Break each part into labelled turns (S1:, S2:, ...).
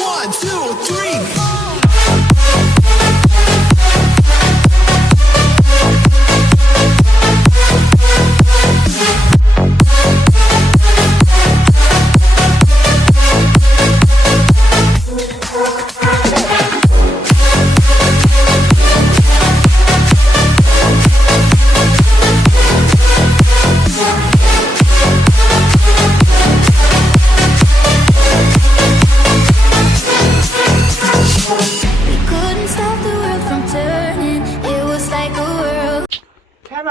S1: One, two, three,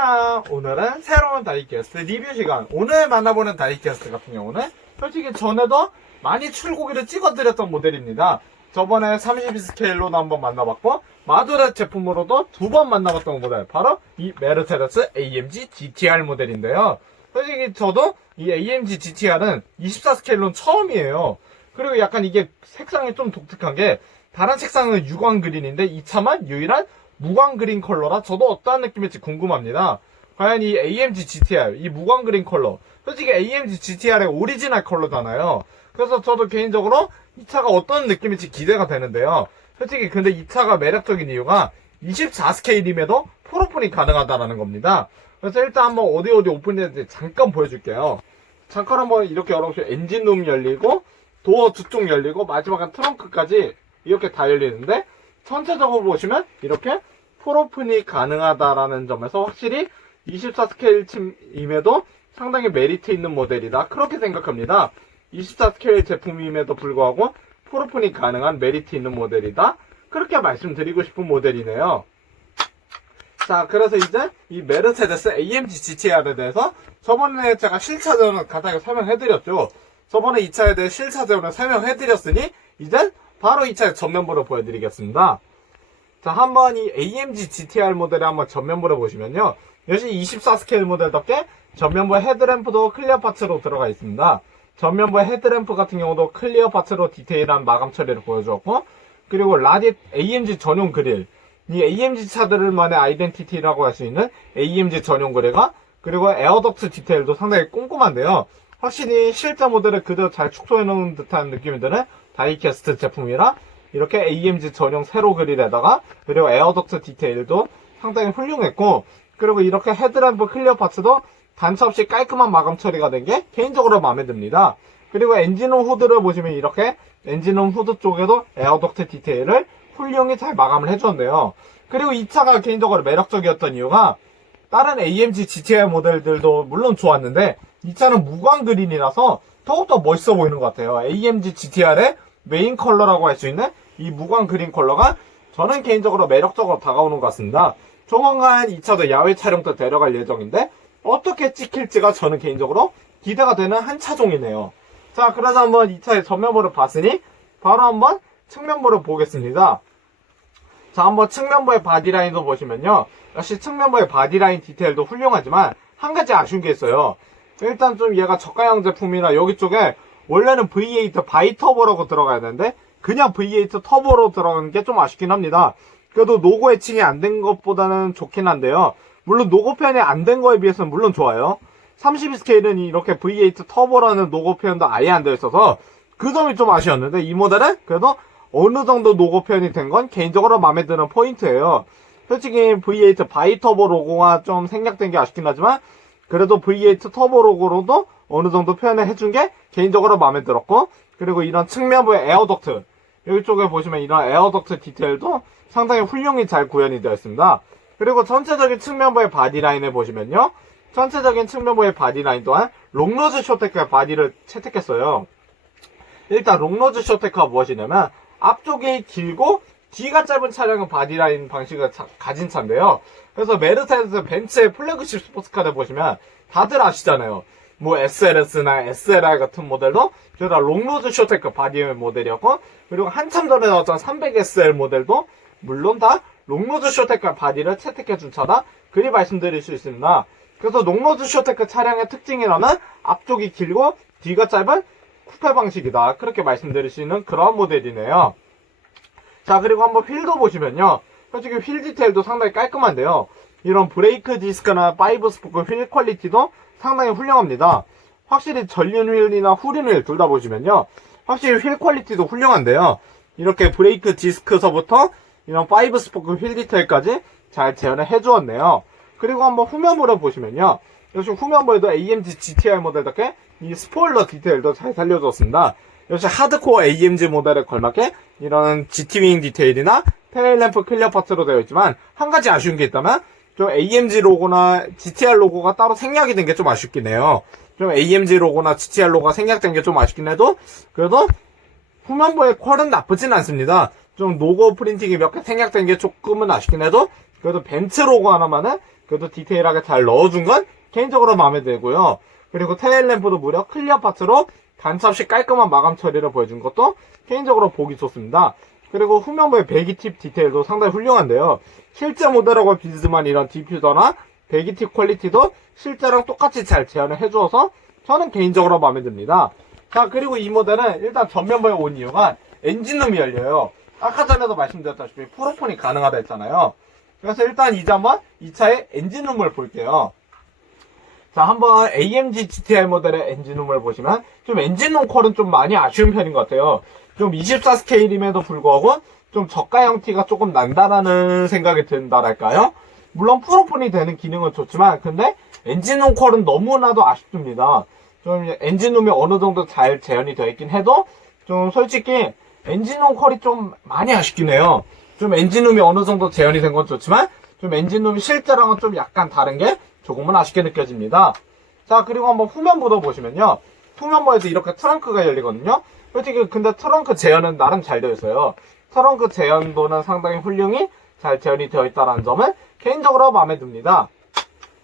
S2: 캐나 오늘은 새로운 다이캐스트 리뷰 시간. 오늘 만나보는 다이캐스트 같은 경우는 솔직히 전에도 많이 출고기를 찍어드렸던 모델입니다. 저번에 32 스케일로도 한번 만나봤고 마두렛 제품으로도 두 번 만나봤던 모델. 바로 이 메르세데스 AMG GTR 모델인데요. 솔직히 저도 이 AMG GTR은 24 스케일로는 처음이에요. 그리고 약간 이게 색상이 좀 독특한 게 다른 색상은 유광 그린인데 이 차만 유일한 무광 그린 컬러라 저도 어떠한 느낌일지 궁금합니다. 과연 이 AMG GTR, 이 무광 그린 컬러. 솔직히 AMG GTR의 오리지널 컬러잖아요. 그래서 저도 개인적으로 이 차가 어떤 느낌일지 기대가 되는데요. 솔직히 근데 이 차가 매력적인 이유가 24스케일임에도 풀오픈이 가능하다는 겁니다. 그래서 일단 한번 어디 어디 오픈했는지 잠깐 보여줄게요. 잠깐 한번 이렇게 열어보시면 엔진룸 열리고 도어 두 쪽 열리고 마지막은 트렁크까지 이렇게 다 열리는데 전체적으로 보시면 이렇게 풀오픈이 가능하다라는 점에서 확실히 24 스케일임에도 상당히 메리트 있는 모델이다. 그렇게 생각합니다. 24 스케일 제품임에도 불구하고 풀오픈이 가능한 메리트 있는 모델이다. 그렇게 말씀드리고 싶은 모델이네요. 자, 그래서 이제 이 메르세데스 AMG GTR에 대해서 저번에 제가 실차전을 간단하게 설명해드렸죠. 저번에 이 차에 대해 실차전을 설명해드렸으니 이제 바로 이 차의 전면부를 보여드리겠습니다. 자, 한번 이 AMG GTR 모델을 한번 전면부를 보시면요. 역시 24스케일 모델답게 전면부에 헤드램프도 클리어 파츠로 들어가 있습니다. 전면부의 헤드램프 같은 경우도 클리어 파츠로 디테일한 마감 처리를 보여주었고, 그리고 라디 AMG 전용 그릴, 이 AMG 차들만의 아이덴티티라고 할 수 있는 AMG 전용 그릴과 그리고 에어덕트 디테일도 상당히 꼼꼼한데요. 확실히 실제 모델을 그대로 잘 축소해 놓은 듯한 느낌이 드는 다이캐스트 제품이라 이렇게 AMG 전용 세로 그릴에다가 그리고 에어덕트 디테일도 상당히 훌륭했고 그리고 이렇게 헤드램프 클리어 파츠도 단차 없이 깔끔한 마감 처리가 된 게 개인적으로 마음에 듭니다. 그리고 엔진홈 후드를 보시면 이렇게 엔진홈 후드 쪽에도 에어덕트 디테일을 훌륭히 잘 마감을 해줬네요. 그리고 이 차가 개인적으로 매력적이었던 이유가 다른 AMG GTR 모델들도 물론 좋았는데 이 차는 무광 그린이라서 더욱더 멋있어 보이는 것 같아요. AMG GTR의 메인 컬러라고 할 수 있는 이 무광 그린 컬러가 저는 개인적으로 매력적으로 다가오는 것 같습니다. 조만간 이 차도 야외 촬영 때 데려갈 예정인데 어떻게 찍힐지가 저는 개인적으로 기대가 되는 한 차종이네요. 자, 그래서 한번 이 차의 전면부를 봤으니 바로 한번 측면부를 보겠습니다. 자, 한번 측면부의 바디라인도 보시면요. 역시 측면부의 바디라인 디테일도 훌륭하지만 한 가지 아쉬운 게 있어요. 일단 좀 얘가 저가형 제품이라 여기 쪽에 원래는 V8 바이터보라고 들어가야 되는데 그냥 V8 터보로 들어가는 게 좀 아쉽긴 합니다. 그래도 노고 애칭이 안 된 것보다는 좋긴 한데요. 물론 노고 표현이 안 된 거에 비해서는 물론 좋아요. 32 스케일은 이렇게 V8 터보라는 노고 표현도 아예 안 되어 있어서 그 점이 좀 아쉬웠는데 이 모델은 그래도 어느 정도 노고 표현이 된 건 개인적으로 마음에 드는 포인트예요. 솔직히 V8 바이터보 로고가 좀 생략된 게 아쉽긴 하지만 그래도 V8 터보 로고로도 어느 정도 표현을 해준 게 개인적으로 마음에 들었고 그리고 이런 측면부의 에어덕트 여기 쪽에 보시면 이런 에어덕트 디테일도 상당히 훌륭히 잘 구현이 되어 있습니다. 그리고 전체적인 측면부의 바디라인을 보시면요. 전체적인 측면부의 바디라인 또한 롱로즈 쇼테크의 바디를 채택했어요. 일단 롱로즈 쇼테크가 무엇이냐면 앞쪽이 길고 뒤가 짧은 차량은 바디라인 방식을 차- 가진 차인데요. 그래서 메르세데스 벤츠의 플래그십 스포츠카를 보시면 다들 아시잖아요. 뭐 SLS나 SLR 같은 모델도 저다 롱로즈 쇼테크 바디 모델이었고 그리고 한참 전에 나왔던 300SL 모델도 물론 다 롱로즈 쇼테크 바디를 채택해준 차다 그리 말씀드릴 수 있습니다. 그래서 롱로즈 쇼테크 차량의 특징이라는 앞쪽이 길고 뒤가 짧은 쿠페 방식이다. 그렇게 말씀드릴 수 있는 그런 모델이네요. 자, 그리고 한번 휠도 보시면요. 솔직히 휠 디테일도 상당히 깔끔한데요. 이런 브레이크 디스크나 파이브 스포크 휠 퀄리티도 상당히 훌륭합니다. 확실히 전륜 휠이나 후륜 휠 둘 다 보시면요. 확실히 휠 퀄리티도 훌륭한데요. 이렇게 브레이크 디스크서부터 이런 5 스포크 휠 디테일까지 잘 재현을 해주었네요. 그리고 한번 후면부를 보시면요. 역시 후면부에도 AMG GTI 모델답게 이 스포일러 디테일도 잘 살려줬습니다. 역시 하드코어 AMG 모델에 걸맞게 이런 GT윙 디테일이나 테레일램프 클리어 파트로 되어 있지만 한 가지 아쉬운 게 있다면 좀 AMG 로고나 GTR 로고가 따로 생략이 된 게 좀 아쉽긴 해요. 좀 AMG 로고나 GTR 로고가 생략된 게 좀 아쉽긴 해도 그래도 후면부의 퀄은 나쁘진 않습니다. 좀 로고 프린팅이 몇 개 생략된 게 조금은 아쉽긴 해도 그래도 벤츠 로고 하나만은 그래도 디테일하게 잘 넣어준 건 개인적으로 마음에 들고요. 그리고 테일 램프도 무려 클리어 단차 없이 깔끔한 마감 처리를 보여준 것도 개인적으로 보기 좋습니다. 그리고 후면부의 배기 팁 디테일도 상당히 훌륭한데요. 실제 모델하고 비슷한 이런 디퓨저나 배기 팁 퀄리티도 실제랑 똑같이 잘 재현을 해주어서 저는 개인적으로 마음에 듭니다. 자, 그리고 이 모델은 일단 전면부에 온 이유가 엔진룸이 열려요. 아까 전에도 말씀드렸다시피 프로폰이 가능하다 했잖아요. 그래서 일단 이제 한번 이 차의 엔진룸을 볼게요. 자, 한번 AMG GTI 모델의 엔진룸을 보시면 좀 엔진룸 퀄은 좀 많이 아쉬운 편인 것 같아요. 좀 24 스케일임에도 불구하고 좀 저가형 티가 조금 난다라는 생각이 든다랄까요? 물론 프로폰이 되는 기능은 좋지만 근데 엔진룸 퀄은 너무나도 아쉽습니다. 좀 엔진룸이 어느 정도 잘 재현이 되어 있긴 해도 좀 솔직히 엔진룸 퀄이 좀 많이 아쉽긴 해요. 좀 엔진룸이 어느 정도 재현이 된 건 좋지만 좀 엔진룸이 실제랑은 좀 약간 다른 게 조금은 아쉽게 느껴집니다. 자 그리고 한번 후면부도 보시면요. 후면부에도 이렇게 트렁크가 열리거든요. 솔직히 근데 트렁크 재현은 나름 잘 되어 있어요. 트렁크 재현도는 상당히 훌륭히 잘 재현이 되어 있다는 점은 개인적으로 마음에 듭니다.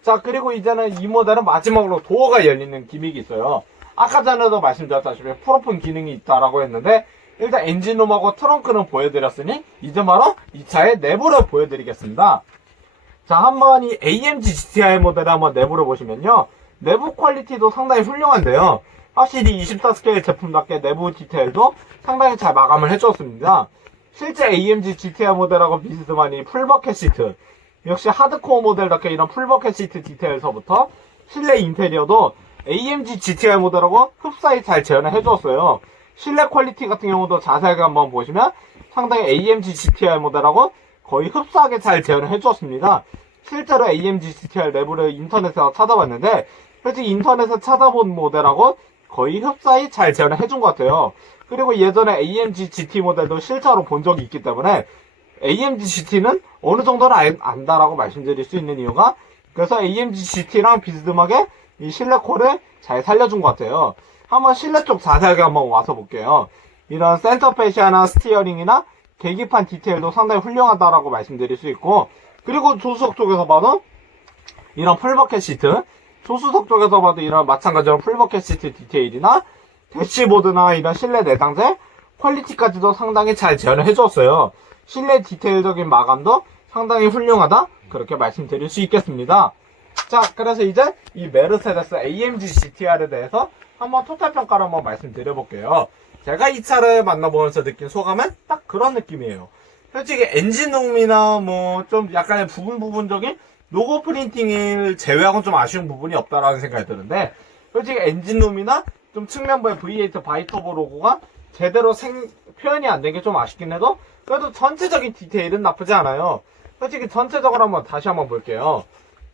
S2: 자 그리고 이제는 이 모델은 마지막으로 도어가 열리는 기믹이 있어요. 아까 전에도 말씀드렸다시피 프로폰 기능이 있다라고 했는데 일단 엔진룸하고 트렁크는 보여드렸으니 이제 바로 이 차의 내부를 보여드리겠습니다. 자 한번 이 AMG GTI 모델을 한번 내부를 보시면요. 내부 퀄리티도 상당히 훌륭한데요. 확실히 24 스케일 제품답게 내부 디테일도 상당히 잘 마감을 해줬습니다. 실제 AMG GTI 모델하고 비슷한 이 풀버켓 시트 역시 하드코어 모델답게 이런 풀버켓 시트 디테일서부터 실내 인테리어도 AMG GTI 모델하고 흡사히 잘 재현을 해주었어요. 실내 퀄리티 같은 경우도 자세하게 한번 보시면 상당히 AMG GTI 모델하고 거의 흡사하게 잘 재현을 해주었습니다. 실제로 AMG GTR 내부를 인터넷에서 찾아봤는데 솔직히 인터넷에서 찾아본 모델하고 거의 흡사히 잘 재현을 해준 것 같아요. 그리고 예전에 AMG GT 모델도 실제로 본 적이 있기 때문에 AMG GT는 어느 정도는 알- 안다라고 말씀드릴 수 있는 이유가 그래서 AMG GT랑 비스듬하게 이 실내 콜을 잘 살려준 것 같아요. 한번 실내 쪽 자세하게 한번 와서 볼게요. 이런 센터 페시아나 스티어링이나 계기판 디테일도 상당히 훌륭하다라고 말씀드릴 수 있고 그리고 조수석 쪽에서 봐도 이런 풀버켓 시트 조수석 쪽에서 봐도 이런 마찬가지로 풀버켓 시트 디테일이나 대시보드나 이런 실내 내장재 퀄리티까지도 상당히 잘 재현을 해줬어요. 실내 디테일적인 마감도 상당히 훌륭하다 그렇게 말씀드릴 수 있겠습니다. 자 그래서 이제 이 메르세데스 AMG GTR에 대해서 한번 토탈 평가를 한번 말씀드려 볼게요. 제가 이 차를 만나보면서 느낀 소감은 딱 그런 느낌이에요. 솔직히 엔진룸이나 뭐 좀 약간의 부분 부분적인 로고 프린팅을 제외하고는 좀 아쉬운 부분이 없다라는 생각이 드는데 솔직히 엔진룸이나 좀 측면부의 V8 바이터보 로고가 제대로 생, 표현이 안 된 게 좀 아쉽긴 해도 그래도 전체적인 디테일은 나쁘지 않아요. 솔직히 전체적으로 한번 다시 한번 볼게요.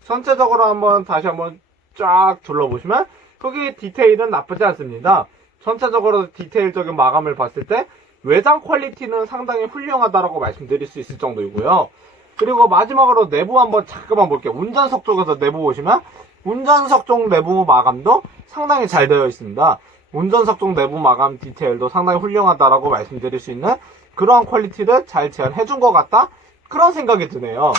S2: 전체적으로 한번 다시 한번 쫙 둘러보시면 거기 디테일은 나쁘지 않습니다. 전체적으로 디테일적인 마감을 봤을 때 외장 퀄리티는 상당히 훌륭하다라고 말씀드릴 수 있을 정도이고요. 그리고 마지막으로 내부 한번 잠깐만 볼게요. 운전석 쪽에서 내부 보시면 운전석 쪽 내부 마감도 상당히 잘 되어 있습니다. 운전석 쪽 내부 마감 디테일도 상당히 훌륭하다라고 말씀드릴 수 있는 그러한 퀄리티를 잘 재현해 준 것 같다? 그런 생각이 드네요.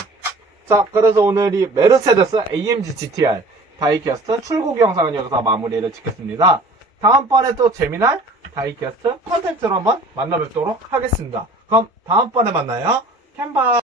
S2: 자, 그래서 오늘 이 메르세데스 AMG GTR 다이캐스트 출고기 영상은 여기서 마무리를 짓겠습니다. 다음번에 또 재미난 다이캐스트 컨텐츠로 한번 만나뵙도록 하겠습니다. 그럼 다음번에 만나요. 캔바